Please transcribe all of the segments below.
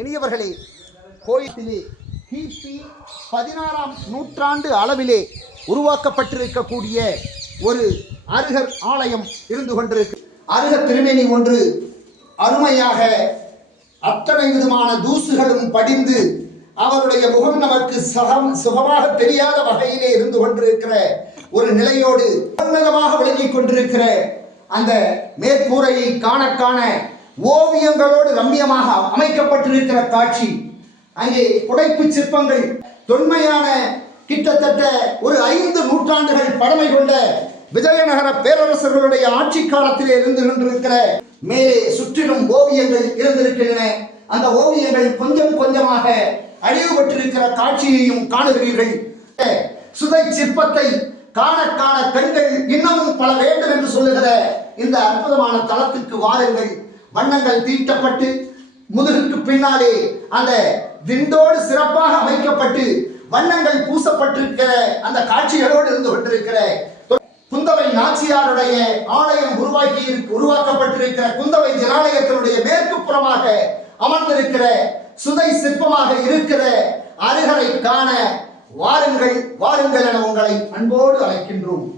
இனியவர்களே, கோயிலிலே கிபி 16ஆம் நூற்றாண்டு அளவிலே உருவாக்கப்பட்டிருக்கக்கூடிய ஒரு அருகர் ஆலயம் இருந்து கொண்டிருக்கு. அருகர் திருமேனி ஒன்று அருமையாக அத்தனை விதமான தூசுகளும் படிந்து அவருடைய முகம் நமக்கு சுகமாக தெரியாத வகையிலே இருந்து கொண்டிருக்கிற ஒரு நிலையோடு உன்னதமாக விளங்கிக் கொண்டிருக்கிற அந்த மேற்கூரையை காண காண ஓவியங்களோடு ரம்மியமாக அமைக்கப்பட்டிருக்கிற காட்சி. அங்கே புடைப்பு சிற்பங்கள் தொன்மையான கிட்டத்தட்ட ஒரு 5 நூற்றாண்டுகள் பழமை கொண்ட விஜயநகர பேரரசர்களுடைய ஆட்சி காலத்திலே இருந்து கொண்டிருக்கிற மேலே சுற்றிலும் ஓவியங்கள் இருந்திருக்கின்றன. அந்த ஓவியங்கள் கொஞ்சம் கொஞ்சமாக அழிவுபட்டிருக்கிற காட்சியையும் காணுகிறீர்கள். சுதை சிற்பத்தை காண காண கண்கள் இன்னமும் பல வேண்டும் என்று சொல்லுகிற இந்த அற்புதமான தளத்துக்கு வாருங்கள். வண்ணங்கள் தீட்டப்பட்டு முதுகுக்கு பின்னாலே அந்த விண்டோடு சிறப்பாக அமைக்கப்பட்டு வண்ணங்கள் பூசப்பட்டிருக்கிற அந்த காட்சிகளோடு இருந்து கொண்டிருக்கிற குந்தவை நாச்சியாருடைய ஆலயம் உருவாக்கப்பட்டிருக்கிற குந்தவை ஜனாலயத்தினுடைய மேற்கு புறமாக அமர்ந்திருக்கிற சுதை சிற்பமாக இருக்கிற அருகரை காண வாருங்கள் வாருங்கள் என உங்களை அன்போடு அழைக்கின்றோம்.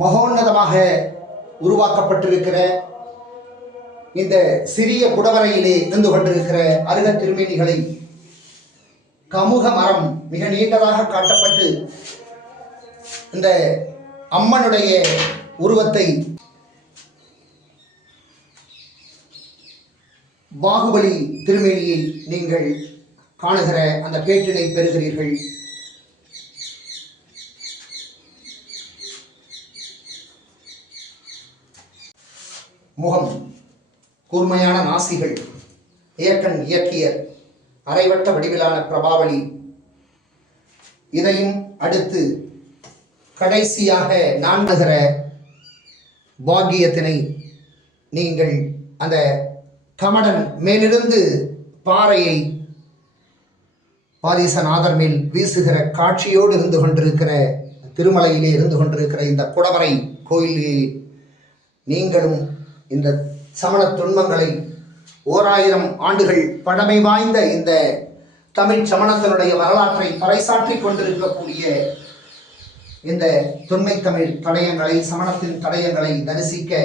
மகோன்னதமாக உருவாக்கப்பட்டிருக்கிற இந்த சிறிய குடவரையிலே இருந்து கொண்டிருக்கிற அருக திருமேனிகளை கமுக மரம் மிக நீண்டதாக காட்டப்பட்டு இந்த அம்மனுடைய உருவத்தை பாகுபலி திருமேனியில் நீங்கள் காணுகிற அந்த பேட்டினை பெறுகிறீர்கள். முகம், கூர்மையான நாசிகள், இயக்கன் இயக்கியர், அரைவட்ட வடிவிலான பிரபாவலி. இதையும் அடுத்து கடைசியாக நான்குகிற பாக்கியத்தினை நீங்கள் அந்த கமடன் மேலிருந்து பாறையை பாதீசநாதர் மேல் வீசுகிற காட்சியோடு இருந்து கொண்டிருக்கிற திருமலையிலே இருந்து கொண்டிருக்கிற இந்த குடவரை கோயிலே நீங்களும் இந்த சமண துன்பங்களை 1000 ஆண்டுகள் பழமை வாய்ந்த இந்த தமிழ் சமணத்தினுடைய வரலாற்றை பறைசாற்றி கொண்டிருக்கக்கூடிய இந்த தொன்மை தமிழ் தடயங்களை, சமணத்தின் தடயங்களை தரிசிக்க